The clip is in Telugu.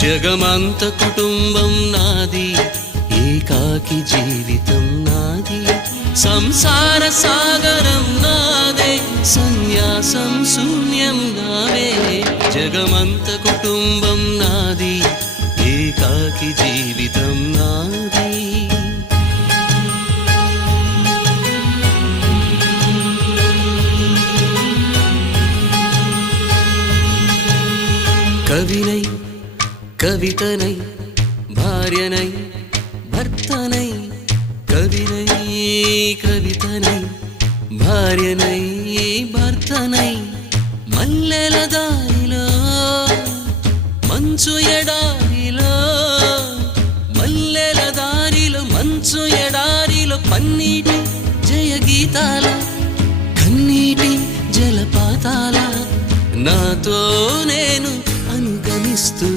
జగమంత కుటుంబం నాది, ఏకాకి జీవితం నాది, సంసార సాగరం నాదే, సన్యాసం శూన్యం నావే. జగమంత కుటుంబం నాది, ఏకాకి జీవితం నాది. కవినై కవితనై భార్యనై భర్తనై, కవినై కవితనై భార్యనై భర్తనై, మల్లెల దారిలో మంచు ఎడారిలో, మల్లెల దారిలో మంచు ఎడారిలో, పన్నీటి జయ గీతాల కన్నీటి జలపాతాల, నాతో నేను అనుగమిస్తూ